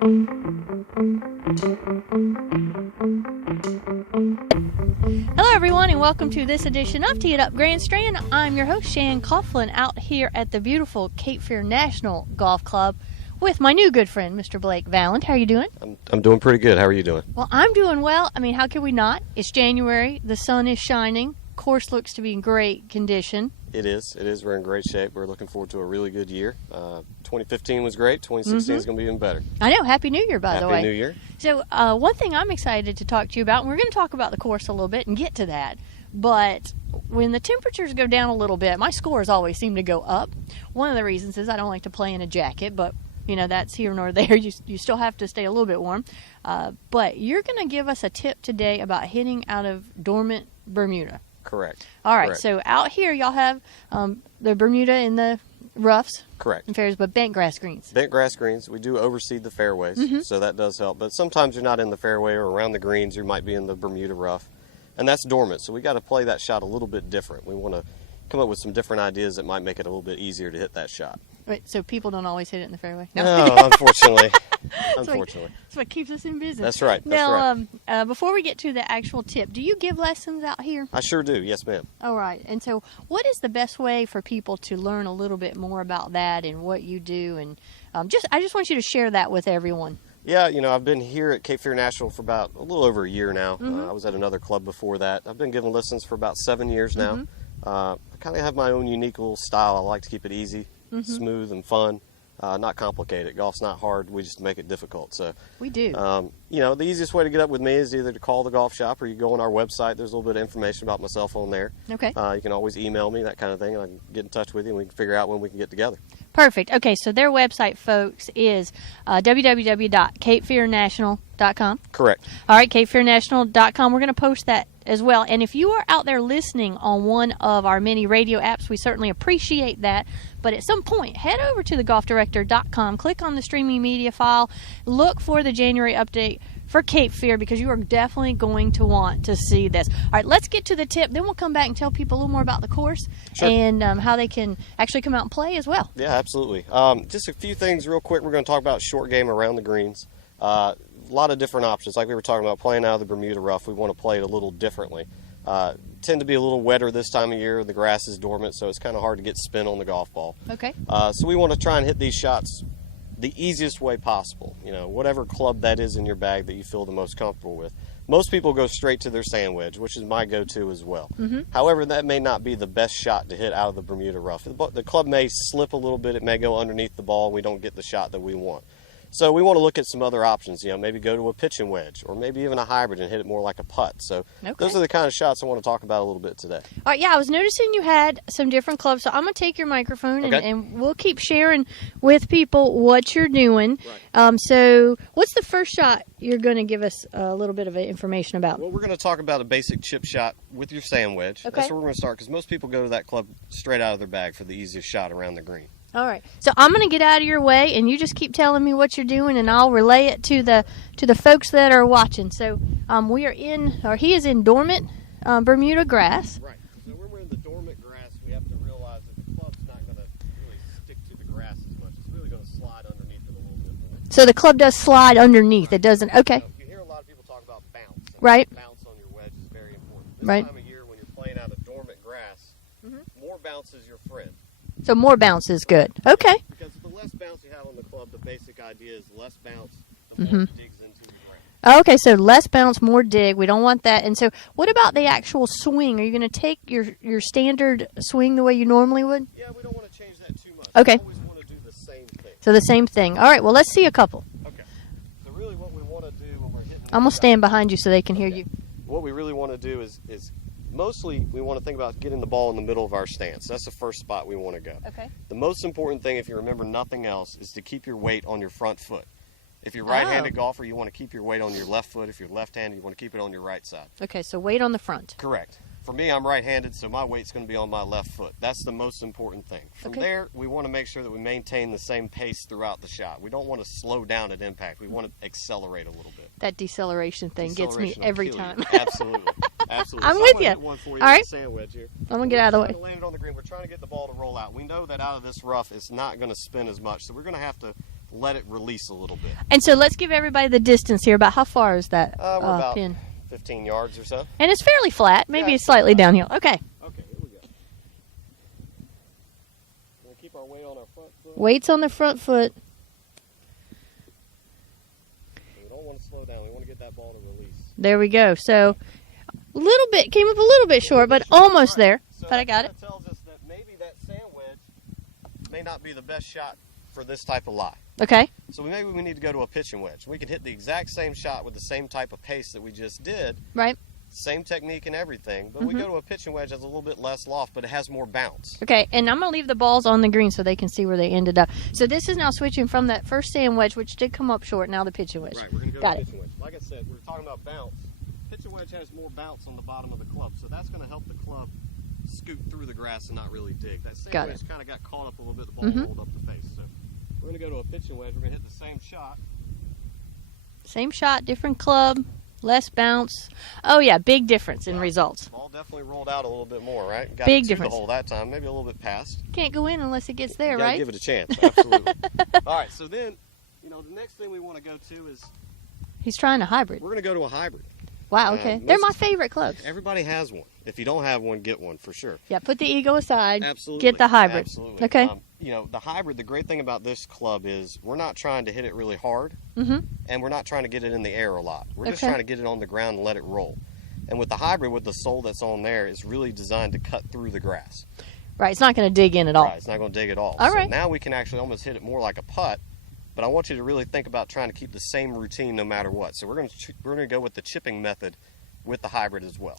Hello everyone, and welcome to this edition of Tee It Up Grand Strand. I'm your host, Shan Coughlin, out here at the beautiful Cape Fear National Golf Club with my new good friend, Mr. Blake Valand. How are you doing? I'm doing pretty good. How are you doing? Well, I'm doing well. I mean, how can we not? It's January. The sun is shining. Course looks to be in great condition. It is. We're in great shape. We're looking forward to a really good year. 2015 was great. 2016 is going to be even better. I know. Happy New Year, by the way. Happy New Year. So one thing I'm excited to talk to you about, and we're going to talk about the course a little bit and get to that, but when the temperatures go down a little bit, my scores always seem to go up. One of the reasons is I don't like to play in a jacket, but you know, that's here nor there. You still have to stay a little bit warm. But you're going to give us a tip today about hitting out of dormant Bermuda. Correct. All right. Correct. So out here, y'all have the Bermuda in the roughs. Correct. And fairways, but bent grass greens. Bent grass greens. We do overseed the fairways, so that does help. But sometimes you're not in the fairway or around the greens. You might be in the Bermuda rough, and that's dormant. So we got to play that shot a little bit different. We want to come up with some different ideas that might make it a little bit easier to hit that shot. Wait, so people don't always hit it in the fairway? No, unfortunately. Unfortunately. That's what keeps us in business. That's right. Now, before we get to the actual tip, do you give lessons out here? I sure do. Yes, ma'am. All right. And so what is the best way for people to learn a little bit more about that and what you do? And I just want you to share that with everyone. Yeah, you know, I've been here at Cape Fear National for about a little over a year now. I was at another club before that. I've been giving lessons for about 7 years now. I kind of have my own unique little style. I like to keep it easy, smooth, and fun. Not complicated. Golf's not hard. We just make it difficult. So we do. You know, the easiest way to get up with me is either to call the golf shop or you go on our website. There's a little bit of information about myself on there. Okay. You can always email me, that kind of thing, and I can get in touch with you and we can figure out when we can get together. Perfect. Okay, so their website, folks, is www.capefearnational.com. Correct. All right, capefearnational.com. We're going to post that as well. And if you are out there listening on one of our many radio apps, we certainly appreciate that. But at some point, head over to thegolfdirector.com, click on the streaming media file, look for the January update for Cape Fear, because you are definitely going to want to see this. All right, let's get to the tip. Then we'll come back and tell people a little more about the course and how they can actually come out and play as well. Yeah, absolutely. Just a few things real quick. We're going to talk about short game around the greens. A lot of different options. Like we were talking about playing out of the Bermuda rough, we want to play it a little differently. Tend to be a little wetter this time of year. The grass is dormant, so it's kind of hard to get spin on the golf ball. Okay. So we want to try and hit these shots the easiest way possible. You know, whatever club that is in your bag that you feel the most comfortable with. Most people go straight to their sand wedge, which is my go-to as well. However, that may not be the best shot to hit out of the Bermuda rough. The club may slip a little bit. It may go underneath the ball, and we don't get the shot that we want. So we want to look at some other options, you know, maybe go to a pitching wedge or maybe even a hybrid and hit it more like a putt. So those are the kind of shots I want to talk about a little bit today. All right, yeah, I was noticing you had some different clubs, so I'm going to take your microphone and we'll keep sharing with people what you're doing. Right. So what's the first shot you're going to give us a little bit of information about? Well, we're going to talk about a basic chip shot with your sand wedge. Okay. That's where we're going to start, because most people go to that club straight out of their bag for the easiest shot around the green. All right. So I'm going to get out of your way, and you just keep telling me what you're doing, and I'll relay it to the folks that are watching. So he is in dormant Bermuda grass. Right. So when we're in the dormant grass, we have to realize that the club's not going to really stick to the grass as much. It's really going to slide underneath it a little bit more. So the club does slide underneath. It doesn't. Okay. You hear a lot of people talk about bounce. Right. Bounce on your wedge is very important. This time of year, when you're playing out of dormant grass, more bounce is your friend. So more bounce is good. Okay. Because the less bounce you have on the club, the basic idea is less bounce, the more it digs into the ground. Okay, so less bounce, more dig. We don't want that. And so what about the actual swing? Are you going to take your standard swing the way you normally would? Yeah, we don't want to change that too much. Okay. We always want to do the same thing. So the same thing. All right, well, let's see a couple. Okay. So really what we want to do when we're hitting... I'm going to stand behind you so they can hear you. What we really want to do is mostly we want to think about getting the ball in the middle of our stance. That's the first spot we want to go. Okay. The most important thing, if you remember nothing else, is to keep your weight on your front foot. If you're a right-handed golfer, you want to keep your weight on your left foot. If you're left-handed, you want to keep it on your right side. Okay, so weight on the front. Correct. For me, I'm right-handed, so my weight's going to be on my left foot. That's the most important thing. From there, we want to make sure that we maintain the same pace throughout the shot. We don't want to slow down at impact. We want to accelerate a little bit. That deceleration thing gets me every time. Absolutely. Absolutely. I'm with you. One for you. All right. Sand wedge here. I'm going to get out of the way. Land it on the green. We're trying to get the ball to roll out. We know that out of this rough, it's not going to spin as much, so we're going to have to let it release a little bit. And so let's give everybody the distance here. About how far is that We're about pin? 15 yards or so. And it's fairly flat. Maybe Yeah, it's slightly downhill. Okay. Okay, here we go. We're going to keep our weight on our front foot. Weight's on the front foot. We don't want to slow down. We want to get that ball to release. There we go. So a little bit, came up a little bit short, but almost there. So But I got it. That tells us that maybe that sand wedge may not be the best shot for this type of lie. Okay. So maybe we need to go to a pitching wedge. We could hit the exact same shot with the same type of pace that we just did. Right. Same technique and everything, but we go to a pitching wedge that's a little bit less loft, but it has more bounce. Okay, and I'm going to leave the balls on the green so they can see where they ended up. So this is now switching from that first sand wedge, which did come up short, now the pitching wedge. Right, we're going to go Got to it. pitching wedge. Like I said, we were talking about bounce. Pitching wedge has more bounce on the bottom of the club, so that's going to help the club scoot through the grass and not really dig. That sand Got wedge it. kind of got caught up a little bit, the ball rolled up the face. So we're going to go to a pitching wedge. We're going to hit the same shot. Same shot, different club, less bounce. Oh, yeah, big difference in results. The ball definitely rolled out a little bit more, right? Got Big it to difference. the hole that time, maybe a little bit past. Can't go in unless it gets there, You gotta right? give it a chance, absolutely. All right, so then, the next thing we want to go to is He's trying a hybrid. we're going to go to a hybrid. Wow, okay. They're my favorite clubs. Everybody has one. If you don't have one, get one for sure. Yeah, put the ego aside. Absolutely. Get the hybrid. Absolutely. Okay. The hybrid, the great thing about this club is we're not trying to hit it really hard, and we're not trying to get it in the air a lot. We're just Okay. trying to get it on the ground and let it roll. And with the hybrid, with the sole that's on there, it's really designed to cut through the grass. Right, it's not going to dig in at all. Right, it's not going to dig at all. All so right. now we can actually almost hit it more like a putt, but I want you to really think about trying to keep the same routine no matter what. So we're going to go with the chipping method with the hybrid as well.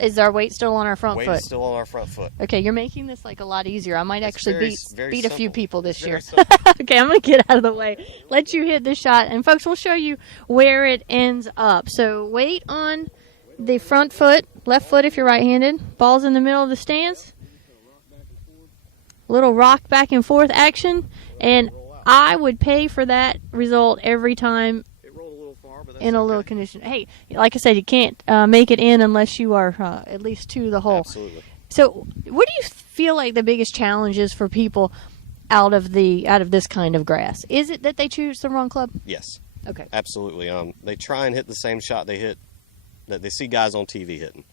Is our weight still on our front Weight foot? is still on our front foot. Okay, you're making this like a lot easier. I might It's actually very beat a few simple. people this It's year. very simple. Okay, I'm going to get out of the way. Let you hit the shot. And folks, we'll show you where it ends up. So weight on the front foot, left foot if you're right-handed. Ball's in the middle of the stance. Little rock back and forth action. And I would pay for that result every time It rolled a little far, but that's in a okay. little condition. Hey, like I said, you can't make it in unless you are at least to the hole. Absolutely. So, what do you feel like the biggest challenge is for people out of this kind of grass? Is it that they choose the wrong club? Yes, Okay. absolutely. They try and hit the same shot they hit that they see guys on TV hitting.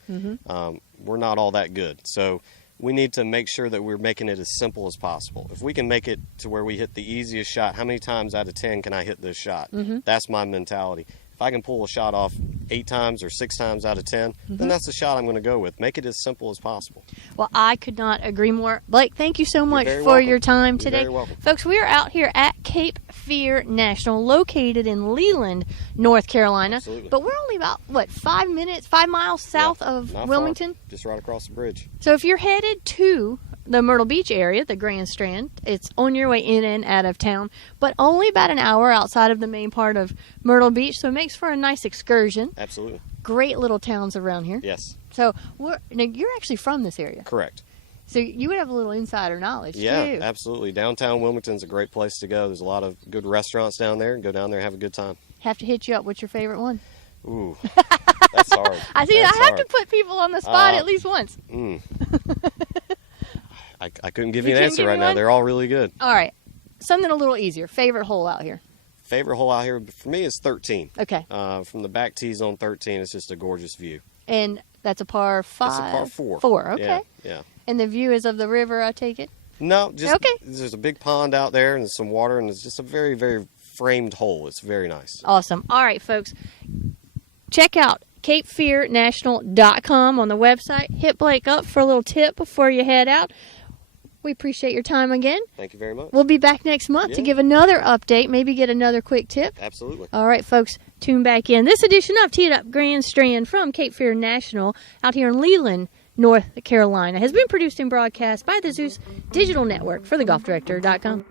We're not all that good, so we need to make sure that we're making it as simple as possible. If we can make it to where we hit the easiest shot, how many times out of 10 can I hit this shot? That's my mentality. If I can pull a shot off 8 times or 6 times out of 10, then that's the shot I'm going to go with. Make it as simple as possible. Well, I could not agree more. Blake, thank you so much very for welcome. your time You're today. very welcome. Folks, we are out here at Cape Fear National, located in Leland, North Carolina. Absolutely. But we're only about, 5 miles south of Not Wilmington? far, just right across the bridge. So if you're headed to the Myrtle Beach area, the Grand Strand, it's on your way in and out of town, but only about an hour outside of the main part of Myrtle Beach, so it makes for a nice excursion. Absolutely. Great little towns around here. Yes, So now you're actually from this area, correct. so you would have a little insider knowledge Yeah, too. absolutely. Downtown Wilmington's a great place to go. There's a lot of good restaurants down there. Go down there and have a good time. Have to hit you up. What's your favorite one? Ooh, that's hard. I see. That's I have to hard. put people on the spot Uh, at least once. I couldn't give you You an couldn't answer give right me now. one? They're all really good. All right, something a little easier. Favorite hole out here? Favorite hole out here for me is 13. Okay, From the back tees on 13, it's just a gorgeous view. and that's a par 5. It's a par 4. 4. Okay. Yeah. And the view is of the river, I take it? No, just Okay. there's a big pond out there and there's some water and it's just a very, very framed hole. It's very nice. Awesome. All right, folks. Check out CapeFearNational.com on the website. Hit Blake up for a little tip before you head out. We appreciate your time again. Thank you very much. We'll be back next month to Yeah. give another update, maybe get another quick tip. Absolutely. All right, folks, tune back in. This edition of Teed Up Grand Strand from Cape Fear National out here in Leland, North Carolina, has been produced and broadcast by the Zeus Digital Network for thegolfdirector.com.